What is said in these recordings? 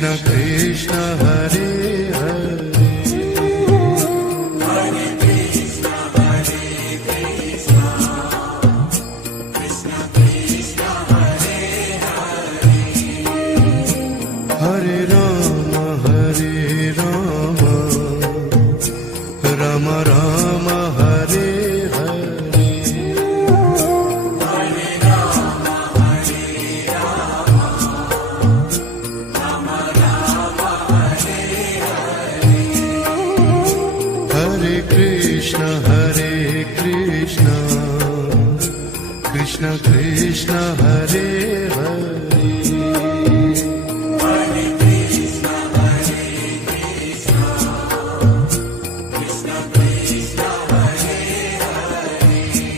Krishna Krishna Hare Hare Hare Krishna Krishna Krishna Hare Hare Hare Ram Ram Ram Hare Hare Hare Ram Ram Ram Hare Hare Hare Krishna Krishna Krishna Hare Hare Hare Krishna Krishna Krishna Hare Hare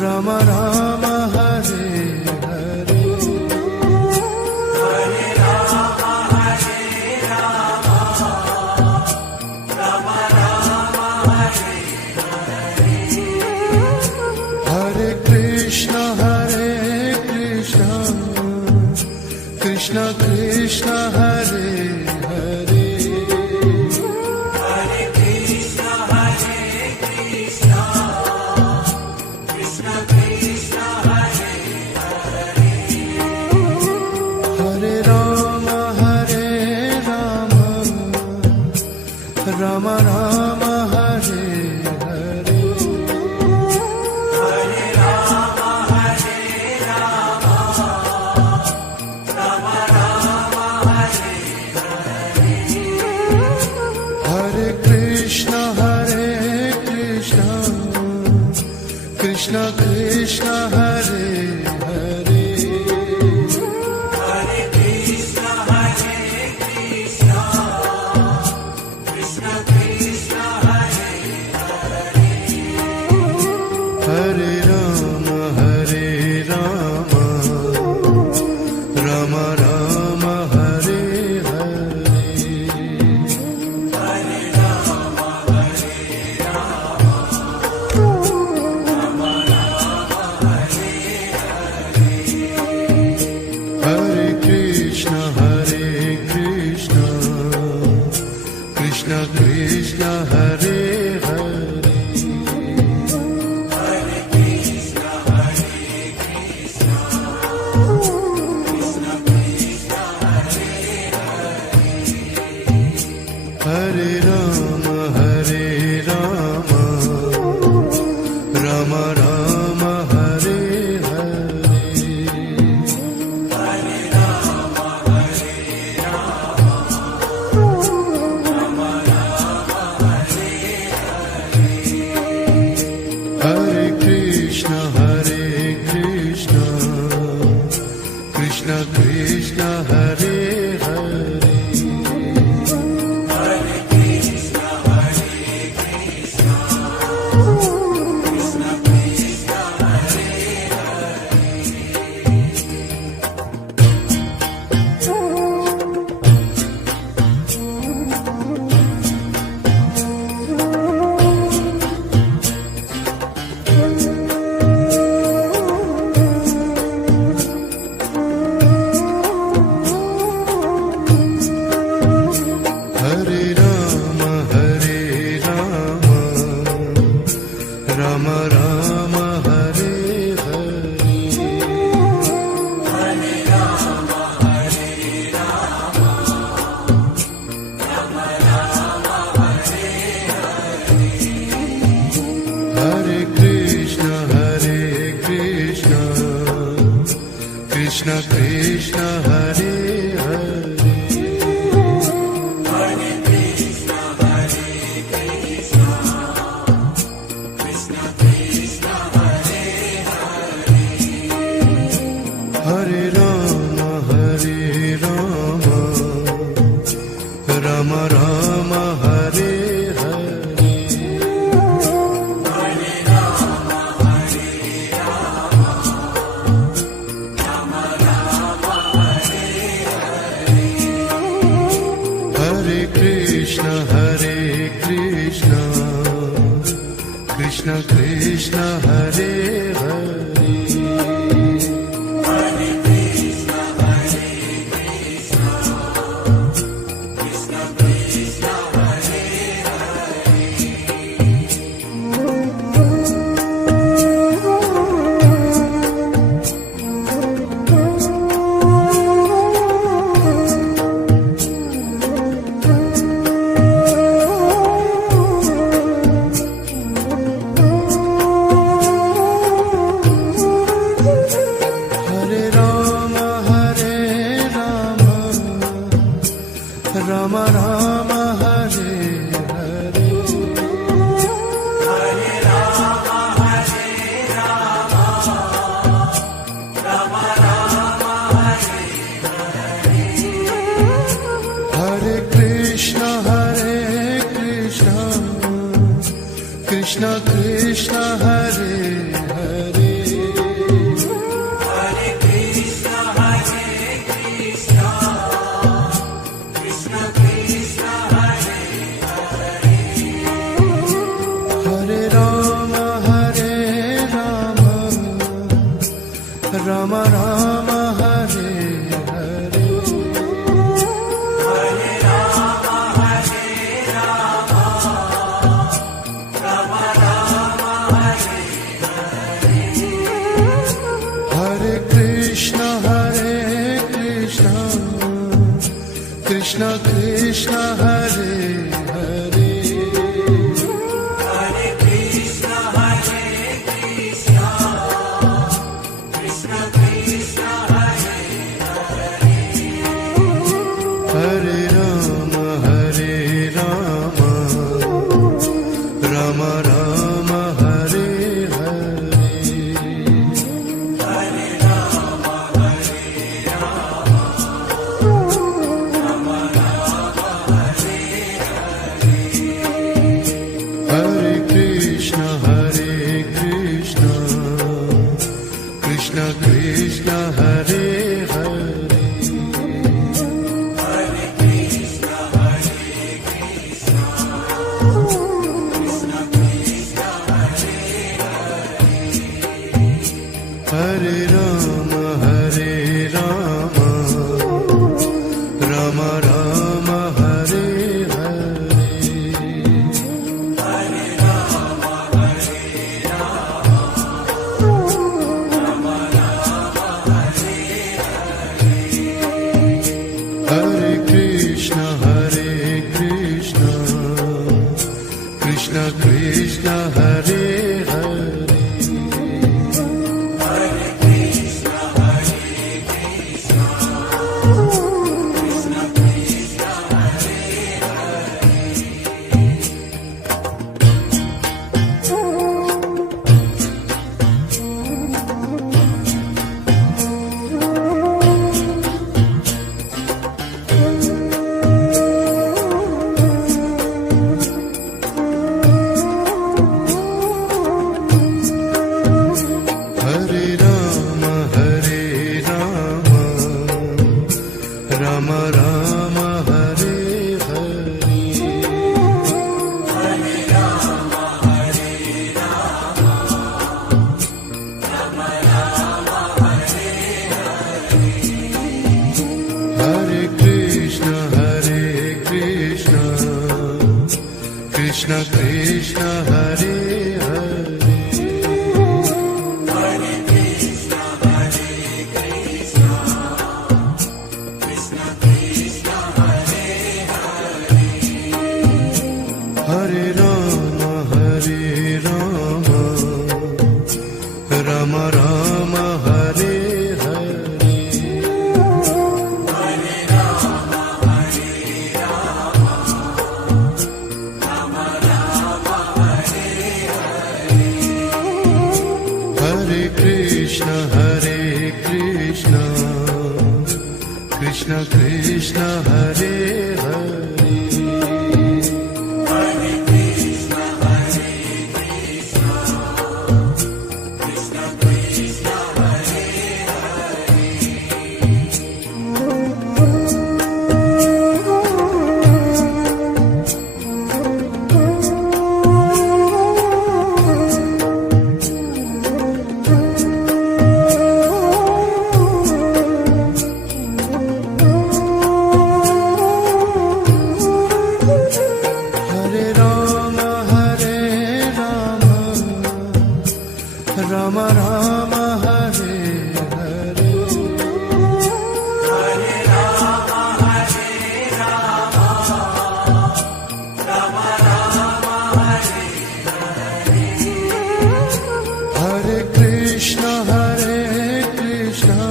Ram Ram Ram Hare Hare Hare Ram Ram Ram Hare Hare Krishna Krishna Krishna Hare Hare Hare Krishna Krishna Krishna Hare Hare Ram Ram Ram Hare Hare Hare Ram Ram Ram Hare Hare Krishna Krishna Krishna Hare Hare Hare Krishna Krishna Krishna Hare Hare Ram Ram Ram Hare Hare Hare Ram Hare Krishna Krishna Krishna Hare Hare Hare Krishna Krishna Krishna Hare Hare Ram Ram Ram Hare Hare Hare Ram Ram Ram Hare Hare Krishna Krishna Krishna Hare Hare Hare Krishna Krishna Krishna Hare Hare Ram Ram Ram Hare Hare Hare Ram Ram Ram Hare Hare Krishna Krishna Krishna Hare Hare Hare Krishna Krishna Krishna Hare Hare Ram Ram Ram Hare Hare Krishna Hare Hare Hare Krishna Krishna Krishna Hare Hare Hare Rama Rama Rama Hare Hare Hare Rama Rama Rama Hare Hare Krishna Krishna Krishna Hare Hare Hare Krishna Krishna Krishna Hare Hare Rama Rama Rama Hare Hare Hare Rama Hare Krishna Krishna Krishna Hare Hare Hare Krishna Krishna Krishna Hare Rama Rama Rama Hare Hare Hare Rama Hare Krishna Krishna Krishna Hare Hare Hare Krishna Krishna Krishna Hare Rama Rama Rama Hare Hare Hare Rama Rama Rama Hare Hare Krishna Krishna Krishna Hare Hare Hare Krishna Krishna Krishna Krishna Hare Hare Rama Rama Rama Hare Hare Hare Rama Rama Rama Hare Hare Krishna Krishna Krishna Hare Hare Hare Krishna Krishna Krishna Krishna Hare Hare Rama Rama Rama Hare Hare Hare Rama Rama Rama Hare Hare Krishna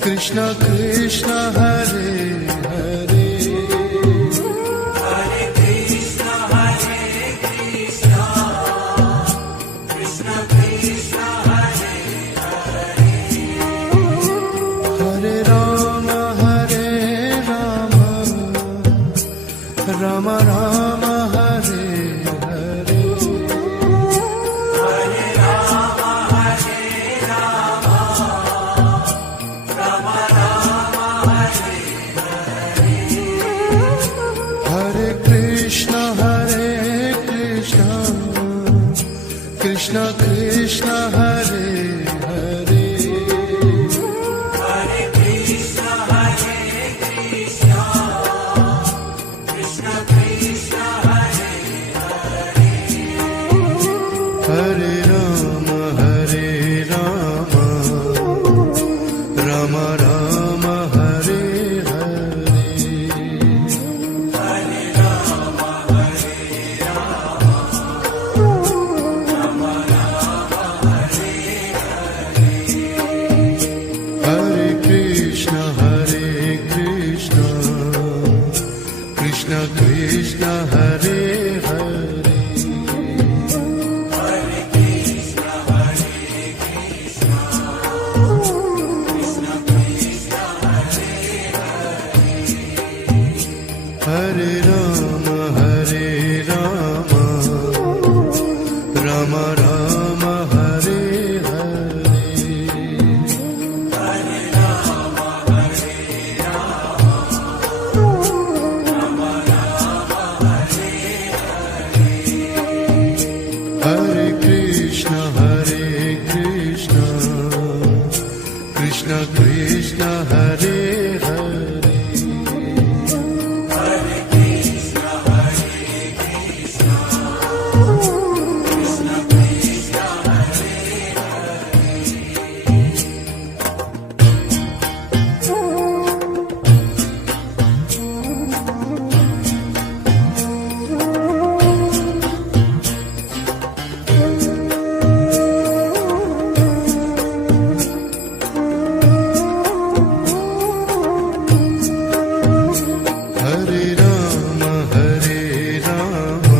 Krishna Krishna Hare Hare Hare Krishna Krishna Krishna Krishna Hare Hare Rama Rama Rama Hare Hare Krishna Krishna Hare Hare Hare Krishna, Hare Krishna, Krishna Krishna, Hare Hare Rama Hare Rama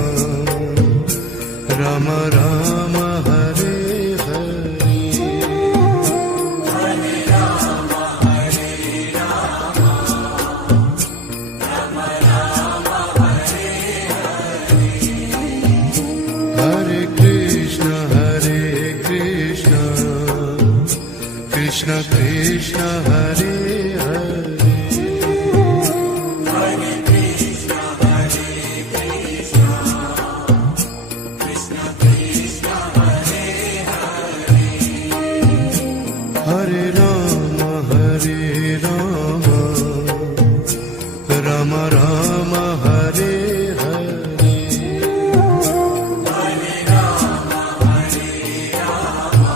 Rama Rama Hare Hare Hare Rama, Hare Rama, Rama Rama, Hare Hare Krishna Krishna Krishna Hare Hare Hare Krishna, Hare Krishna, Krishna Krishna, Hare Hare Rama Rama Rama Hare Hare Hare Rama, Hare Rama,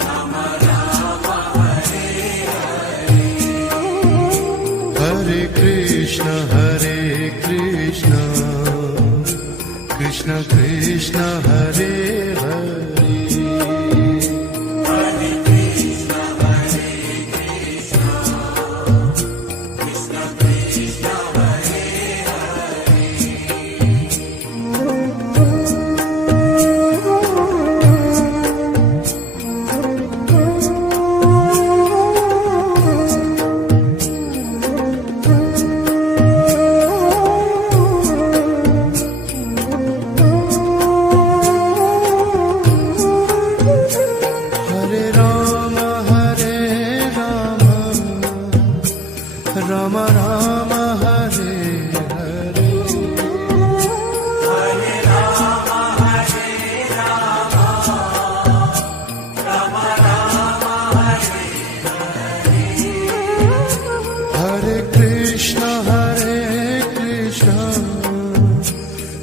Rama Rama, Hare Hare Krishna Krishna Krishna Hare Hare Hare Krishna, Hare Krishna, Krishna Krishna, Hare Hare Rama Rama Rama Hare Hare Hare Rama, Hare Rama, Rama Rama, Hare Hare Krishna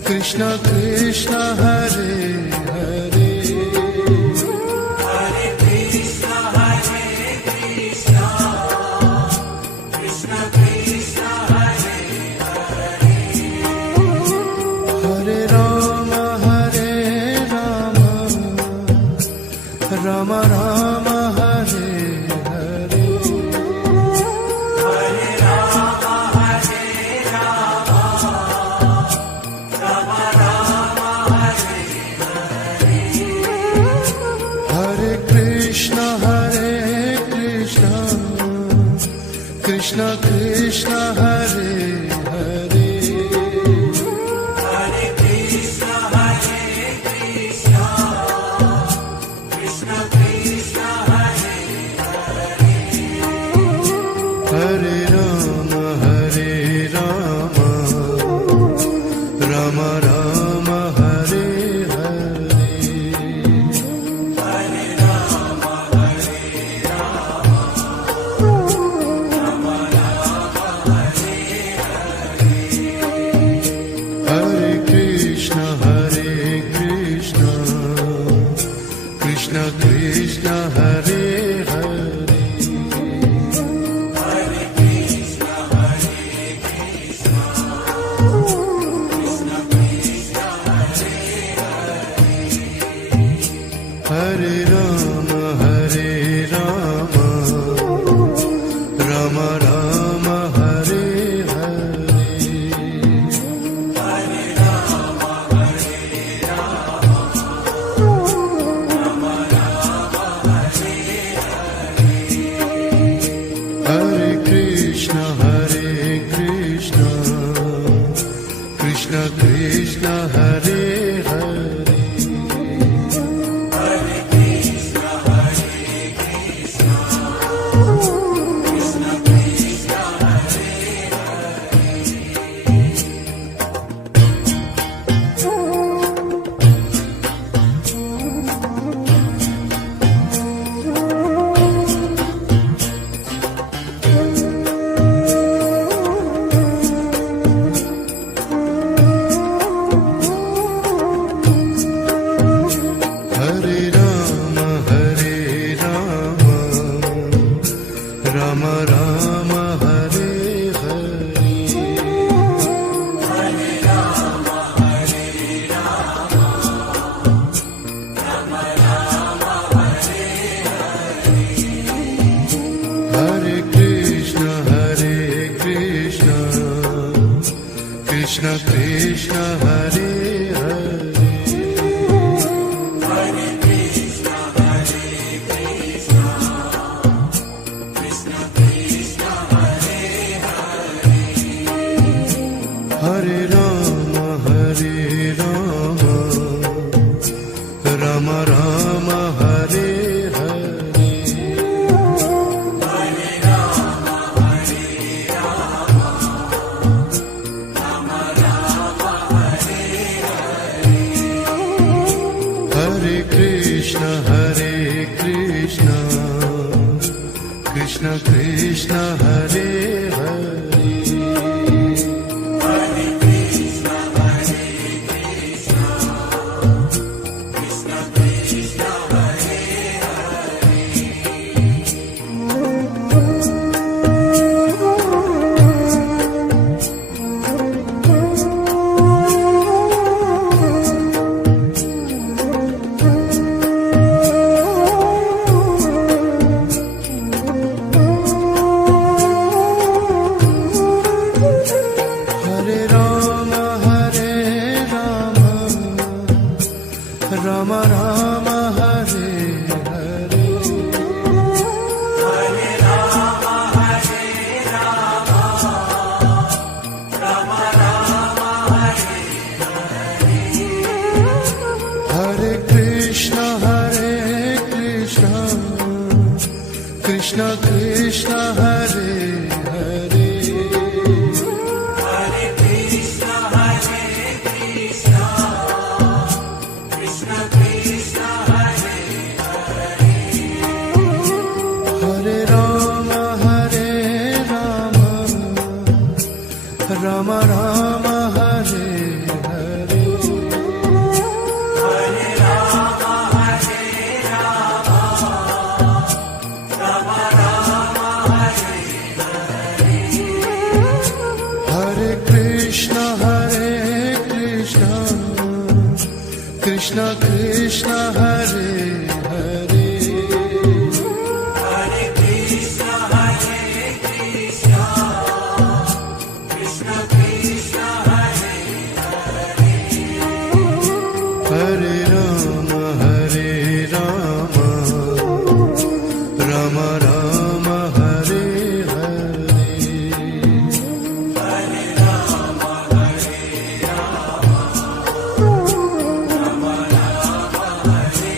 Krishna Krishna Hare Hare Hare Krishna, Hare Krishna, Krishna Krishna, Hare Hare Rama Rama Rama Hare Hare Hare Rama, Hare Rama, Rama Rama, Hare Hare Krishna Krishna Krishna Hare Hare Hare Krishna, Hare Krishna, Krishna Krishna, Hare Hare Rama Rama Rama Hare Hare Hare Rama, Hare Rama, Rama Rama, Hare Hare Krishna Krishna Krishna Hare Hare Hare Krishna, Hare Krishna, Krishna Krishna, Hare Hare Rama Rama Rama Hare Hare Hare Rama, Hare Rama, Rama Rama, Hare Krishna Krishna Hare Hare Hare Krishna, Hare Krishna, Krishna Krishna, Hare Hare. Hare Rama Rama Rama Hare Hare Hare Rama, Hare Rama, Rama Rama, Hare Hare. Hare Krishna Krishna Krishna Hare Hare Hare Krishna, Hare Krishna, Krishna Krishna, Hare Hare Rama Rama Rama Hare Hare Hare Rama, Hare Rama, Rama Rama, Hare Hare Krishna Krishna Krishna Hare Hare Hare Krishna, Hare Krishna, Krishna Krishna, Hare Hare Rama Rama Rama Hare Hare Hare Rama, Hare Rama, Rama Rama, Hare Hare Krishna Krishna Krishna Hare Hare Hare Krishna, Hare Krishna, Krishna Krishna, Hare Hare Rama Rama Rama Hare Hare Hare Rama, Hare Rama, Rama Rama, Hare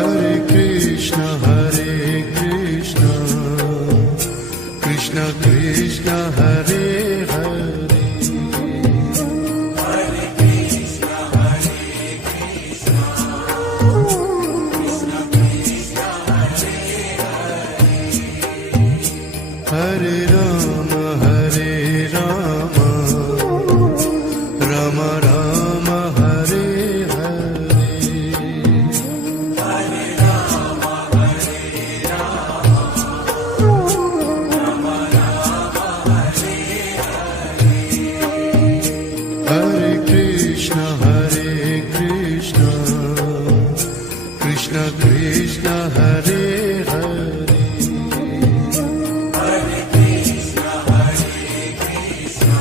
Hare Krishna Krishna Krishna Hare Hare Hare Krishna, Hare Krishna, Krishna Krishna, Hare Hare Rama Rama Rama Hare Hare Hare Rama, Hare Rama, Rama Rama, Hare Hare Krishna Krishna Krishna Hare Hare Hare Krishna, Hare Krishna,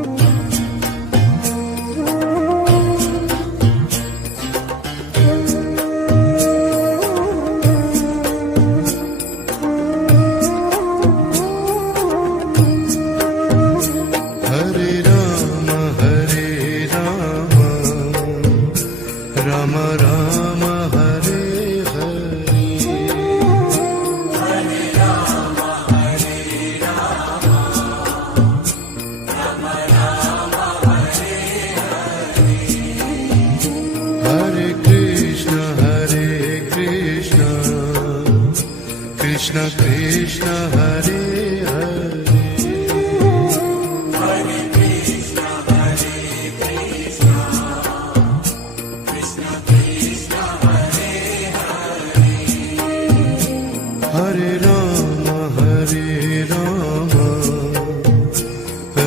Krishna Krishna, Hare Hare Rama Rama Rama Hare Hare Hare Rama, Hare Rama, Rama Rama, Hare Hare Krishna Krishna Krishna Hare Hare Hare Krishna, Hare Krishna, Krishna Krishna, Hare Hare Rama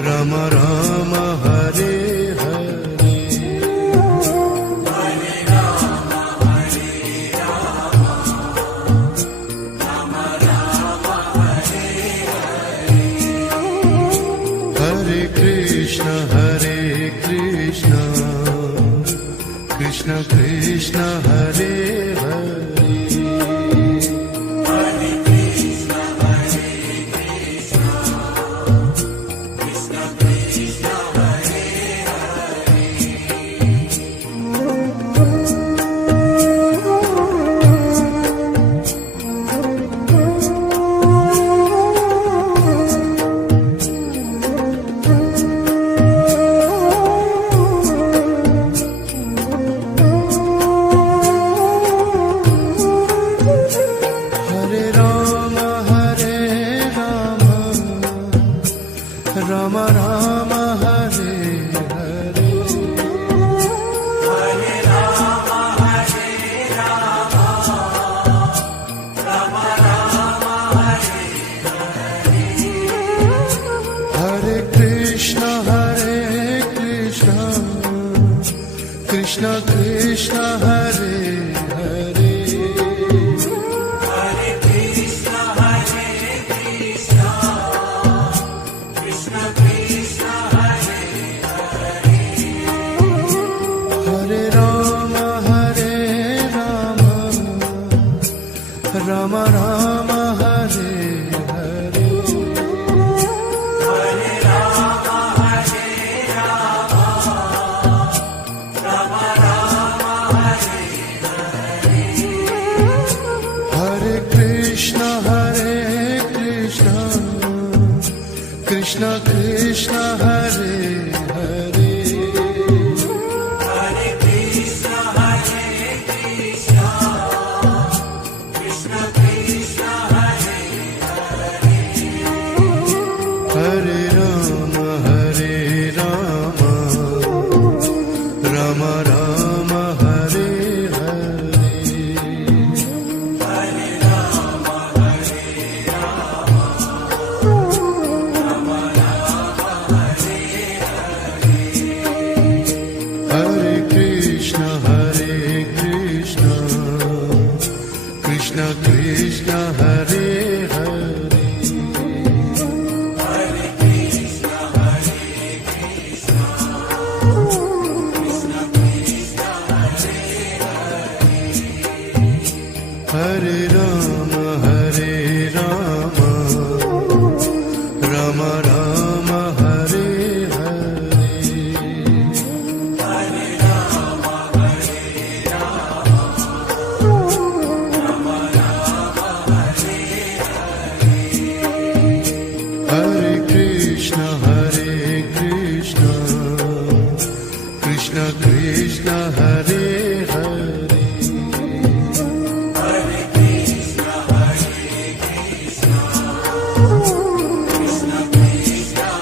Rama Rama Hare Hare Krishna Krishna Hare Hare Hare Krishna, Hare Krishna, Krishna Krishna, Hare Hare Ram Ram Ram Hare Hare Hare Rama, Hare Rama, Rama Rama, Hare Hare Krishna Krishna Krishna Hare Hare Hare Krishna, Hare Krishna, Krishna Krishna, Hare Hare Ram Ram Ram Hare Hare Hare Rama, Hare Rama, Rama Rama, Hare Hare Krishna Krishna Krishna Hare Hare Hare Krishna, Hare Krishna, Krishna Krishna, Hare Hare Ram Ram Ram Hare Hare Hare Rama, Hare Hare Krishna Krishna Krishna Hare Hare Hare Krishna, Hare Krishna, Krishna Krishna, Hare Ram Ram Ram Hare Hare Hare Rama, Hare Hare Krishna Krishna Krishna Hare Hare Hare Krishna, Hare Krishna, Krishna Krishna,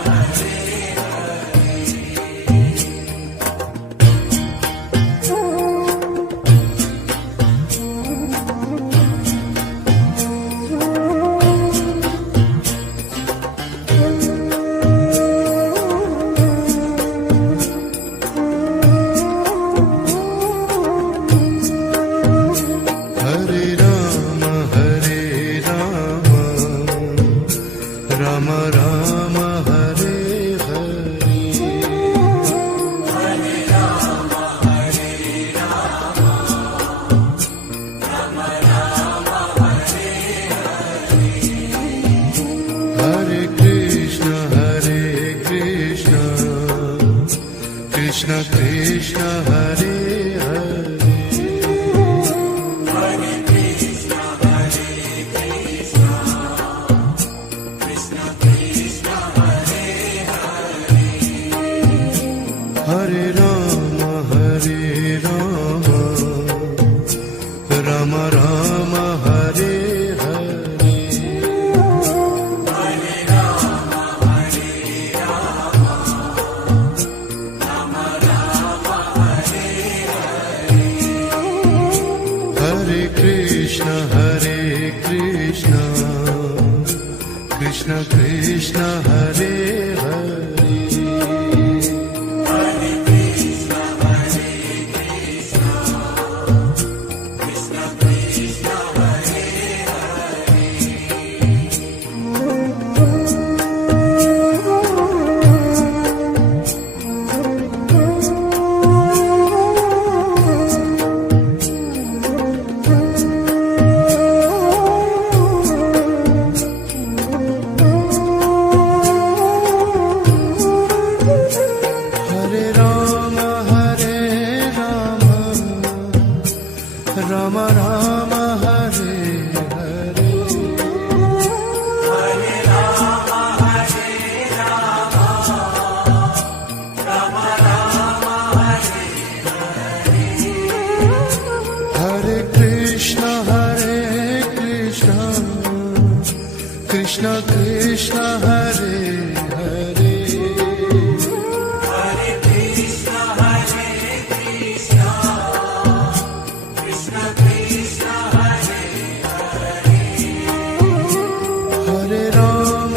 Hare Ram Ram Ram Hare Hare Hare Rama, Hare Rama, Rama Rama, Hare Hare Krishna Krishna Krishna Hare Hare Hare Krishna, Hare Krishna, Krishna Krishna, Hare Hare Ram Ram Ram Hare Hare Hare Rama, Hare Rama, Rama Rama, Hare Hare Krishna Krishna Krishna Hare Hare Hare Krishna, Hare Krishna, Krishna Krishna, Hare Krishna Krishna Hare Hare Hare Krishna, Krishna Krishna, Hare Hare. Hare Ram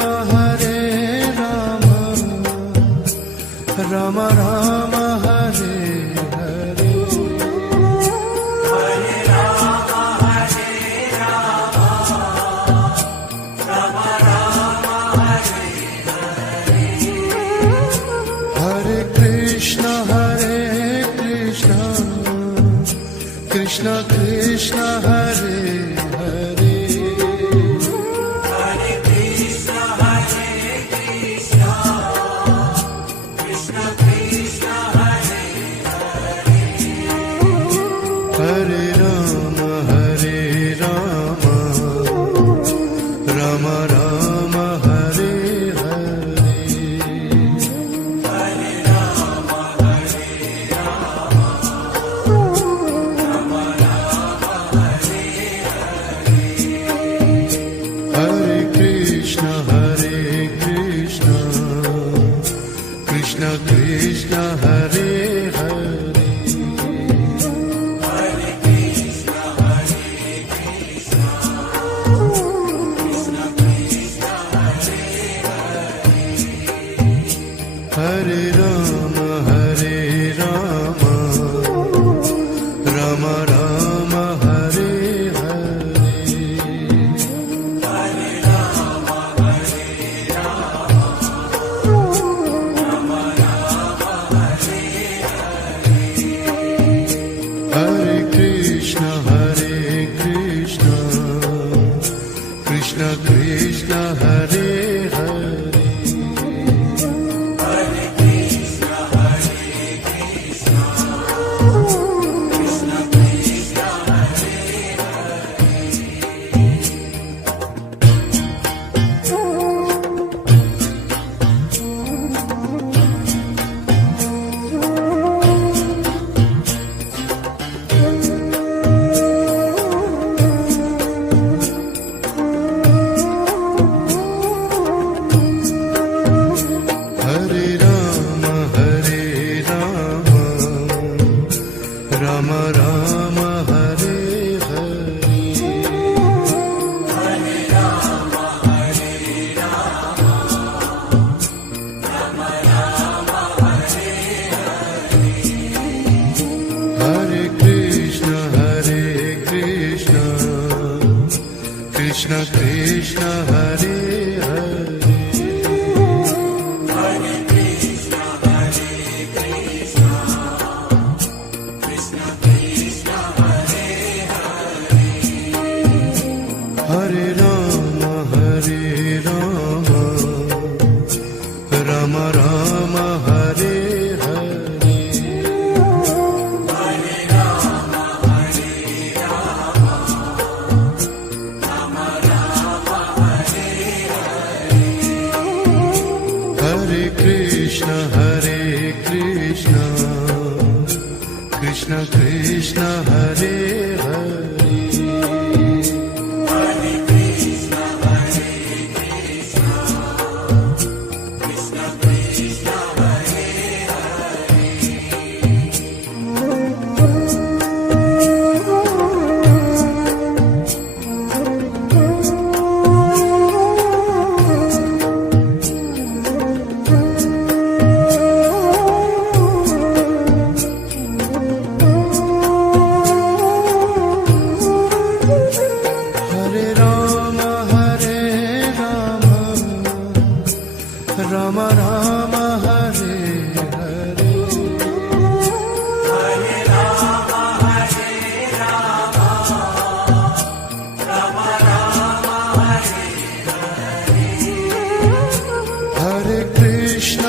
Ram Ram Hare Hare Hare Rama, Hare Rama, Rama Rama, Hare Hare. Hare Krishna Krishna Krishna Hare Hare Hare Krishna, Krishna Krishna, Hare Hare. Hare Ram Ram Ram Hare Hare Hare Rama, Hare Rama, Rama Rama, Hare Hare. Hare Krishna Krishna Krishna Hare Hare Hare Krishna, Krishna Krishna, Hare Hare. Hare Ram Ram Ram Hare Hare Hare Rama, Hare Rama, Rama Rama, Hare Hare. Hare Krishna Krishna Krishna Hare Hare Hare Krishna, Krishna Krishna Krishna, Hare Hare. Hare Ram Ram Ram Hare Hare Hare Rama, Hare Rama, Rama Rama, Hare Hare. Hare Krishna Krishna Krishna Hare Hare Hare Krishna, Krishna Krishna Krishna, Hare Hare. Hare Ram Ram Ram Hare Hare Hare Rama, Hare Rama, Rama Rama, Hare Hare. Hare Krishna Krishna Krishna Hare Hare Hare Krishna, Krishna Krishna Krishna, Hare Hare. Hare Ram Ram Ram Hare Hare Hare Rama, Hare Rama, Rama Rama, Hare Hare. Hare Krishna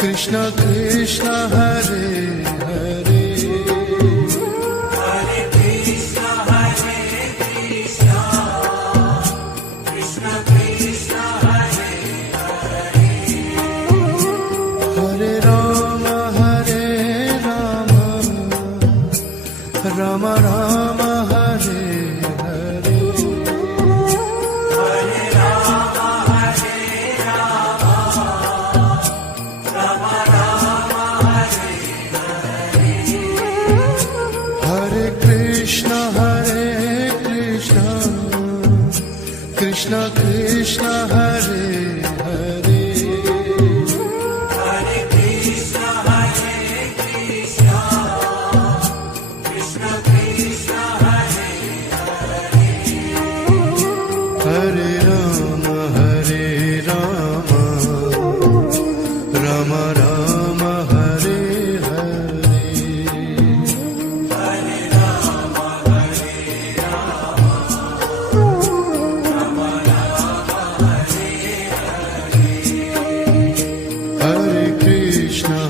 Krishna Krishna Hare Hare Hare Krishna, Krishna Krishna Krishna, Hare Hare. Hare Ram Ram Ram Hare Hare Krishna Krishna Hare Hare Hare Krishna Hare Krishna Krishna Krishna Hare Hare Rama Hare Rama Rama Rama Hare Hare Hare Rama Hare Rama Rama Rama Hare Hare Krishna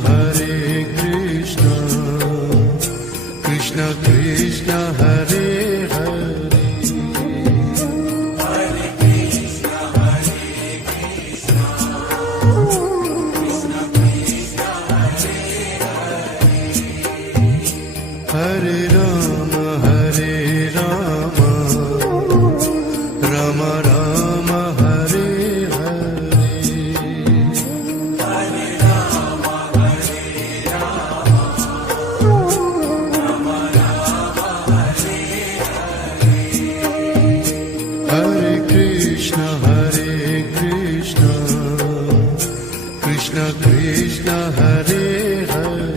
Krishna Krishna Hare Hare Hare Krishna Hare Krishna Krishna Krishna Hare Hare Rama Hare Rama Rama Rama Hare Hare Hare Rama Hare Rama Rama Rama Hare Hare Krishna Krishna Krishna Hare Hare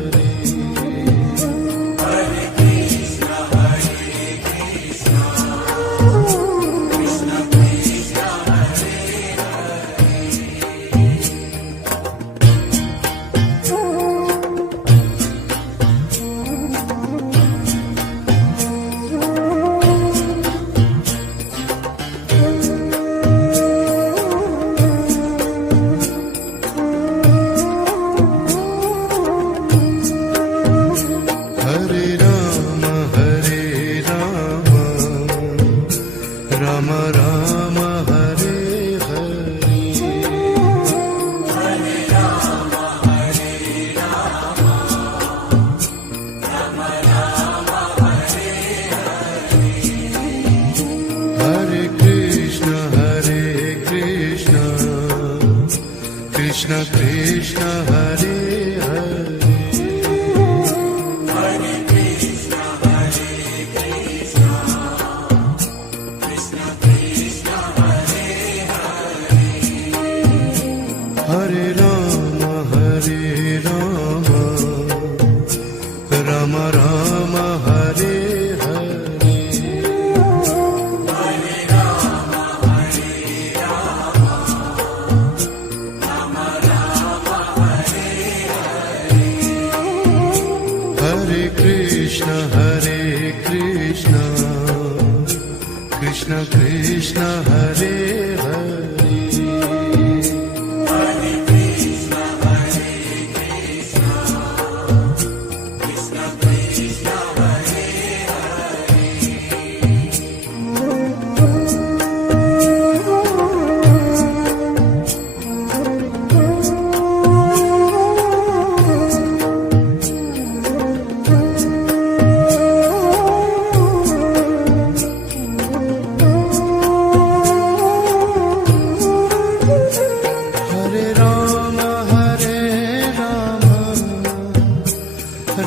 Hare Krishna Hare Krishna Krishna Krishna Hare Hare Rama Hare Rama Rama Rama Hare Hare Hare Rama Hare Rama Rama Rama Hare Hare Krishna Krishna Krishna Hare Hare Hare Krishna Hare Krishna Krishna Krishna Hare Hare Rama Hare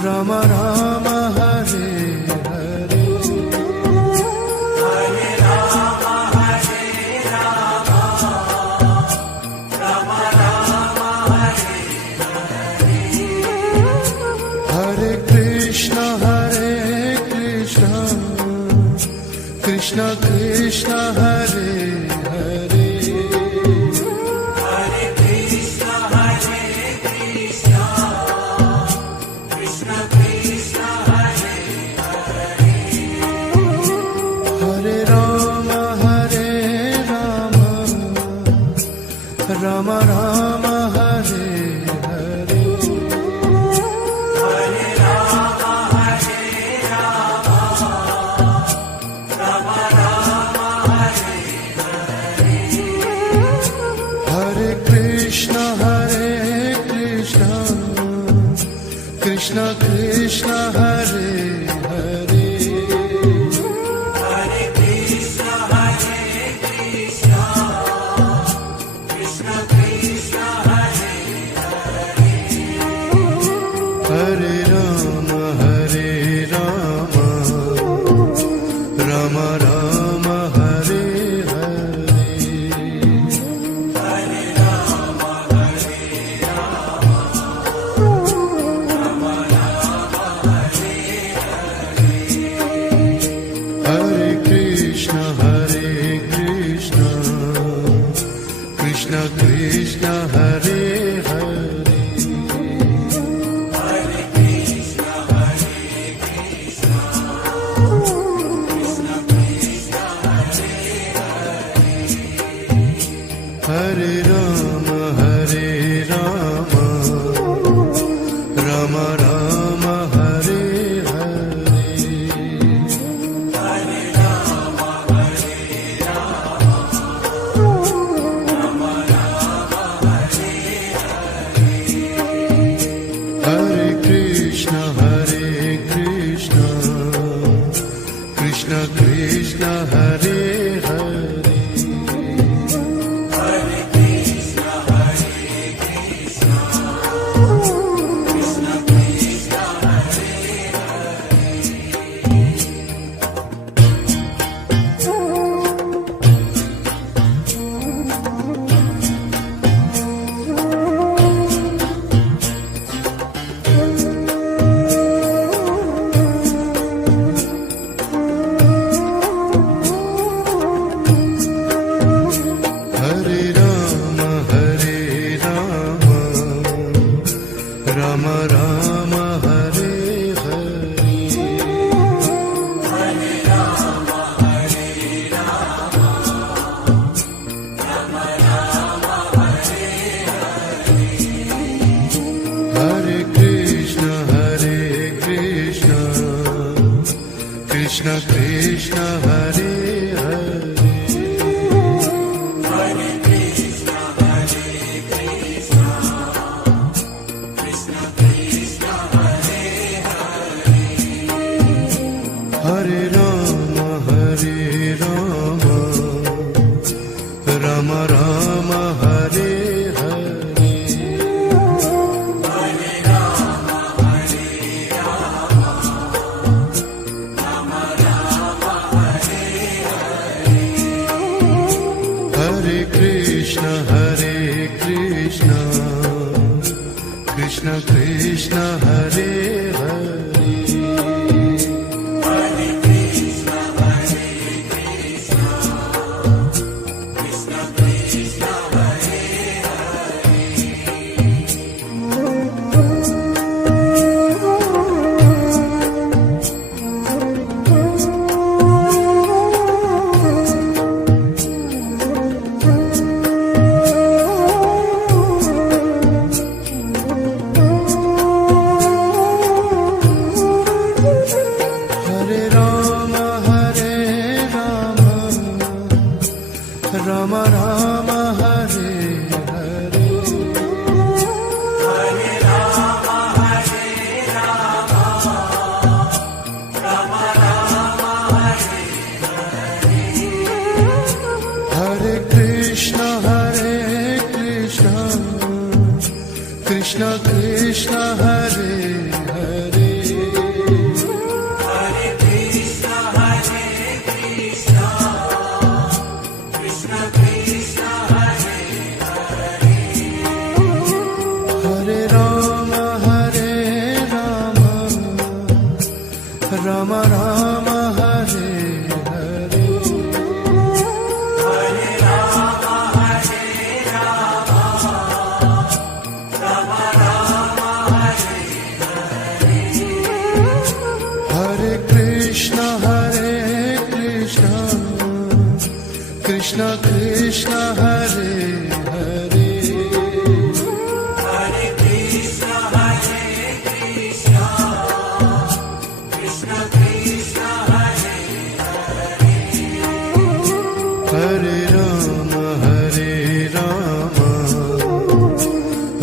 Rama Rama Rama Hare Hare Hare Rama Hare Rama Rama Rama Hare Hare Krishna Krishna Krishna Hare Hare Hare Krishna Hare Krishna Krishna Krishna Hare Hare Rama Hare Rama Rama Rama Hare Hare Hare Rama Hare Rama Rama Rama Hare Hare Krishna Krishna Krishna Hare Hare Hare Krishna Hare Krishna Krishna Krishna Hare Hare Rama Hare Rama Rama Rama Hare Hare Hare Rama Hare Rama Rama Rama Hare Hare Krishna Krishna Krishna Hare Hare Hare Krishna Hare Krishna Krishna Krishna Hare Hare Rama Hare Rama Rama Rama Hare Hare Krishna Hare Hare Hare Rama Hare Rama Rama Rama Hare Hare Hare Krishna Krishna Krishna Hare Hare Hare Rama Rama Rama Hare Hare Hare Krishna Krishna Krishna Hare Hare Hare Rama Rama Rama Hare Hare Hare Krishna Krishna Krishna Hare Hare Hare Rama Rama Rama Hare Hare Hare Krishna Krishna Krishna Hare Hare Hare Rama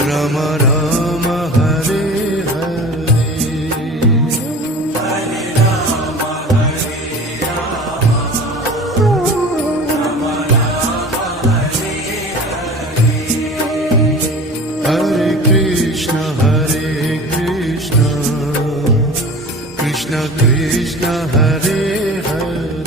Rama Rama Hare Hare Hare Krishna Krishna Krishna Hare Hare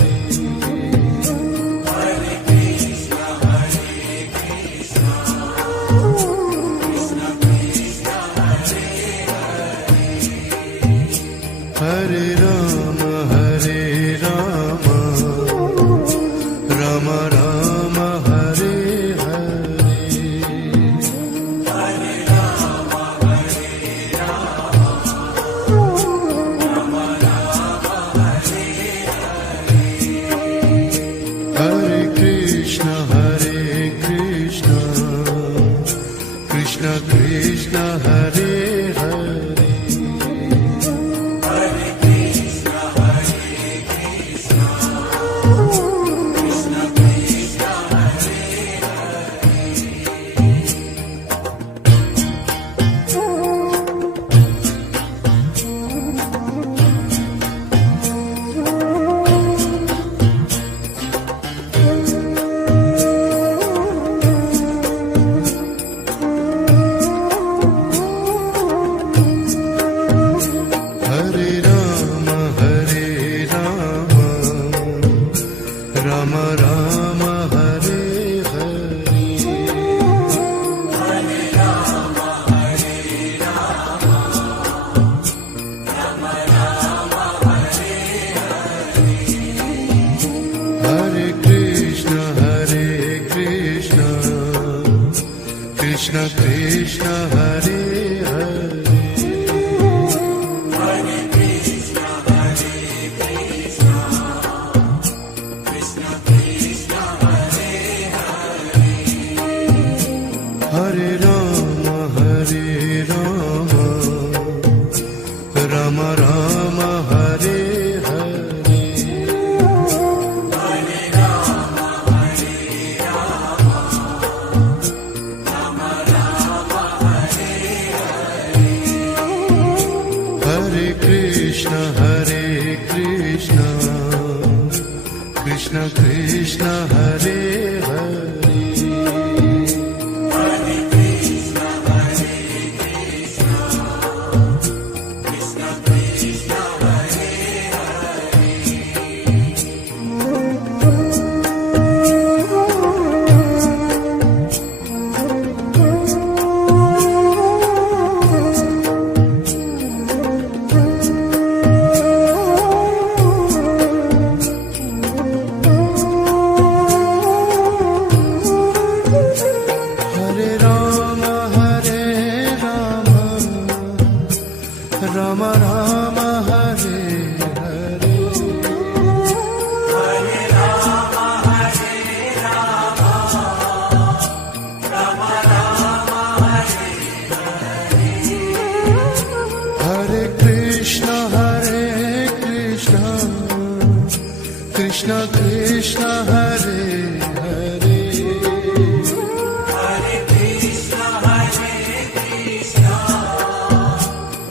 Rama Rama Hare Hare Hare Rama, Hare Rama, Rama Rama, Hare Hare. Hare Krishna Krishna Krishna Hare Hare Hare Krishna, Hare Krishna, Krishna Krishna, Hare Hare. Hare Rama Rama Rama Hare Hare Hare Rama, Hare Rama, Rama Rama, Hare Hare. Hare Krishna Krishna Krishna Hare Hare Hare Krishna, Hare Krishna, Krishna Krishna, Hare Hare Rama Rama Rama Hare Hare Hare Rama, Hare Rama, Rama Rama, Hare Hare Krishna Krishna Krishna Hare Hare Hare Krishna, Hare Krishna,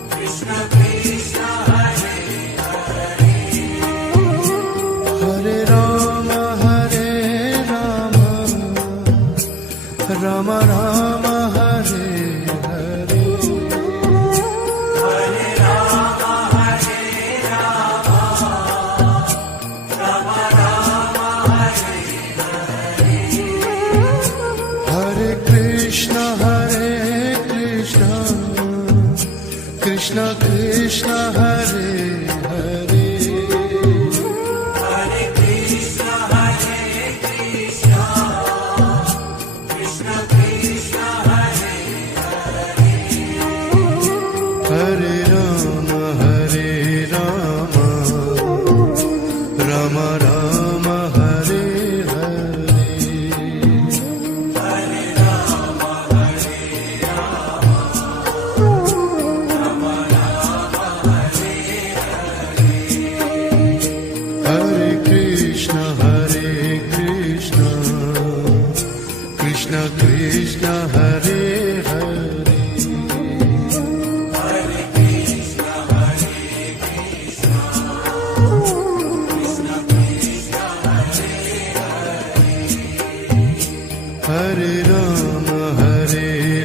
Krishna Krishna, Hare Hare Rama Rama Rama Hare Hare Hare Rama, Hare Rama, Rama Rama, Hare Hare Krishna Krishna Krishna Hare Hare Hare Krishna, Hare Krishna, Krishna Krishna, Hare Hare Rama Rama Rama Hare Hare Hare Rama, Hare Rama, Rama Rama, Hare Hare Krishna Krishna Krishna Hare Hare Hare Krishna, Hare Krishna, Krishna Krishna, Hare Hare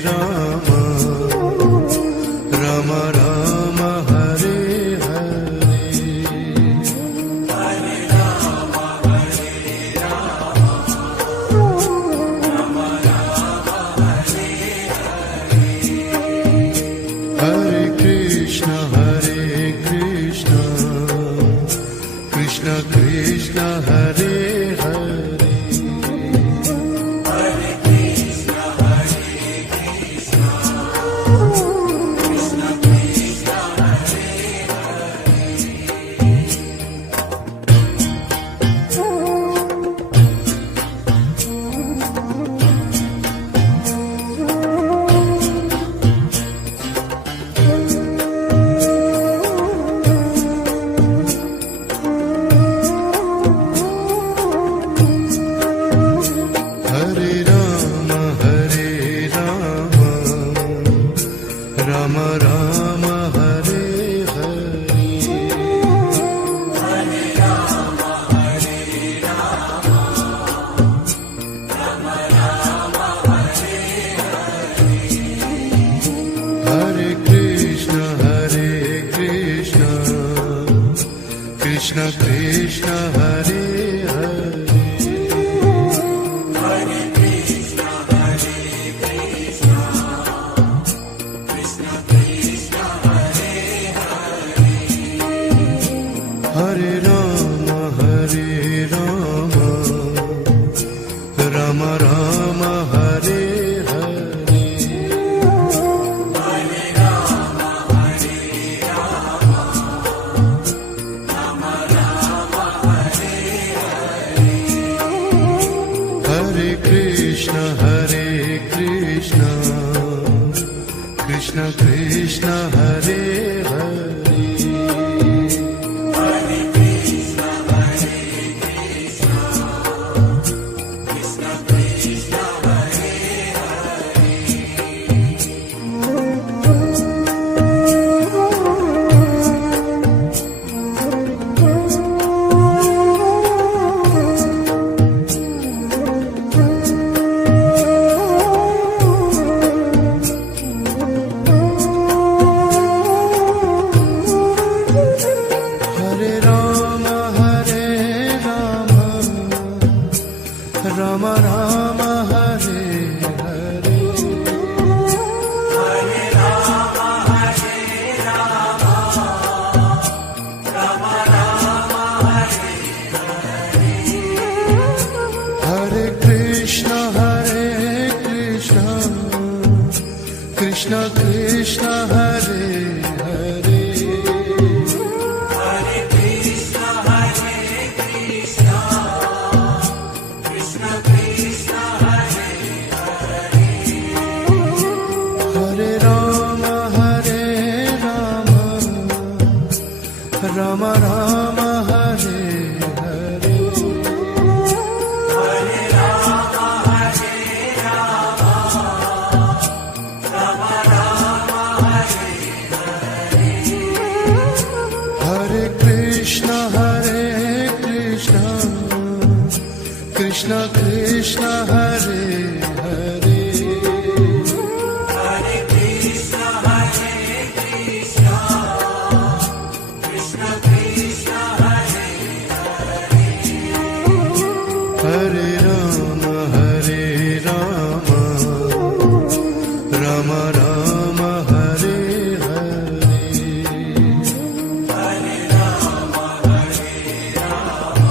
Rama Rama Rama Hare Hare Hare Rama, Hare Rama, Rama Rama, Hare Hare Krishna Krishna Krishna Hare Hare Hare Krishna, Hare Krishna, Krishna Krishna, Hare Hare Rama Rama Rama Hare Hare Hare Rama, Hare Rama, Rama Rama, Hare Hare Krishna Krishna Krishna Hare Hare Hare Krishna, Krishna Krishna, Hare Hare. Rama Rama Hare Hare Hare Rama Hare Rama Rama Rama Hare Hare Krishna Krishna Krishna Hare Hare Hare Krishna Krishna Krishna Krishna Hare Hare Rama Rama Rama Hare Hare Hare Rama Hare Rama Rama Rama Hare Hare Krishna Krishna Krishna Hare Hare Hare Krishna Krishna Krishna Krishna Hare Hare Rama Rama Rama Hare Hare Hare Rama Hare Rama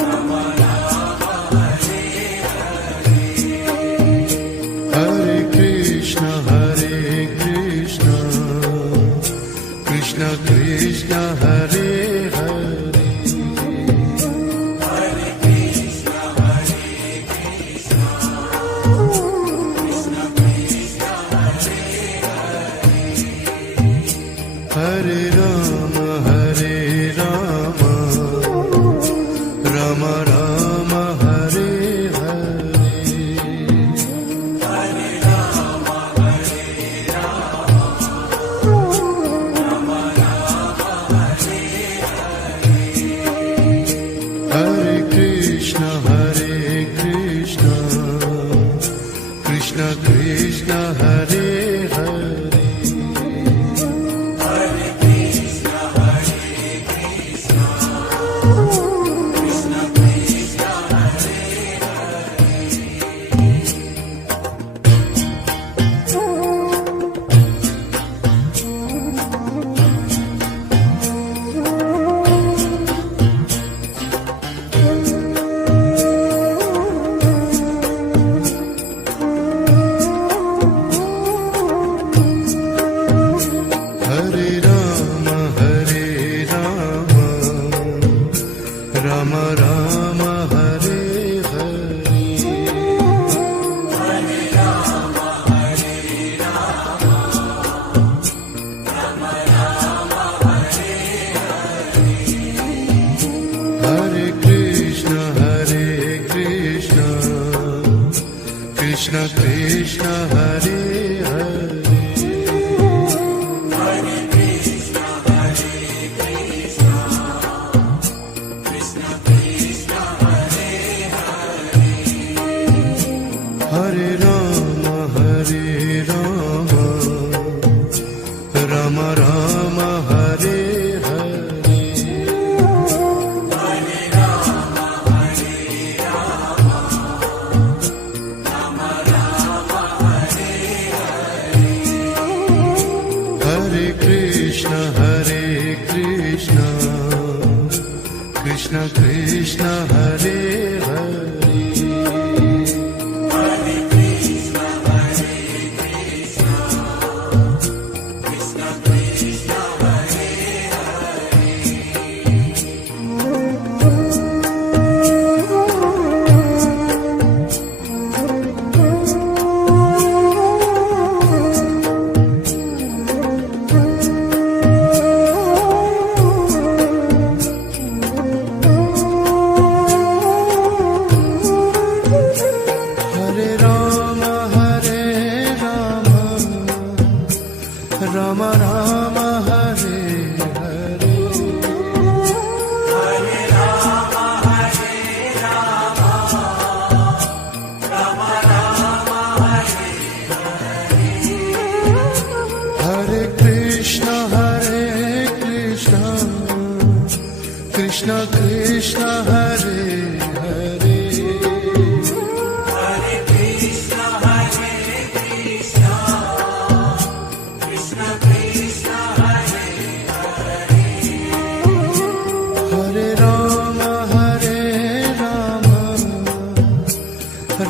Rama Rama Hare Hare Krishna Krishna Krishna Hare Hare Hare Krishna Krishna Krishna Krishna Hare Hare Rama Rama Rama Hare Hare Hare Rama Hare Rama Rama Rama Hare Hare Krishna Krishna Krishna Hare Hare Hare Krishna Krishna Krishna Krishna Hare Hare Rama Rama Rama Hare Hare Hare Rama Hare Rama Rama Rama Hare Hare Krishna Krishna Krishna Hare Hare Hare Krishna Krishna Krishna Krishna Hare Hare Rama Rama Rama Hare Hare Hare Rama Hare Rama Rama Rama Hare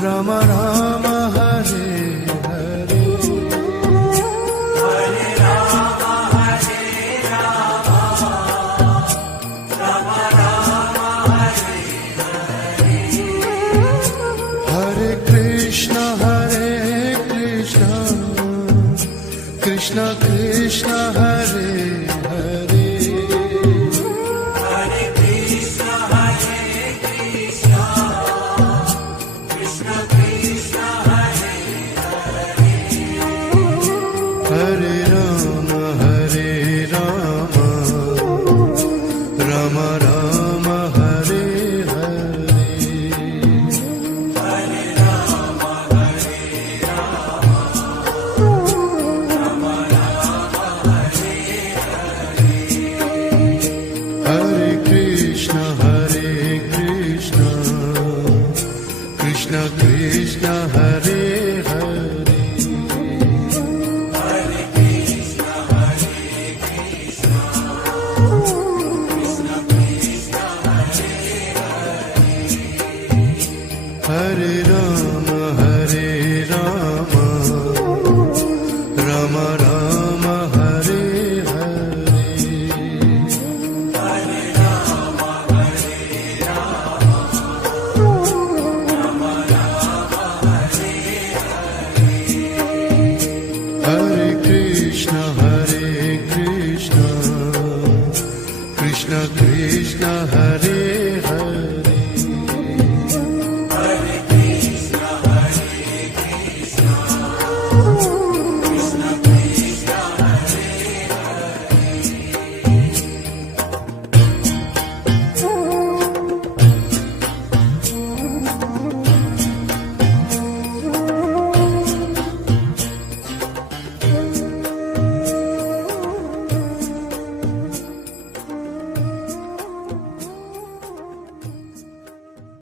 Rama Rama Hare Hare Hare Rama, Hare Rama, Rama Rama, Hare Hare Krishna Krishna Krishna Hare Hare Hare Krishna, Hare Krishna, Krishna Krishna, Hare Hare Rama Rama Rama Hare Hare Hare Rama, Hare Rama, Rama Rama, Hare Hare Krishna Krishna Krishna Hare Hare Hare Krishna, Hare Krishna, Krishna Krishna, Hare Hare Rama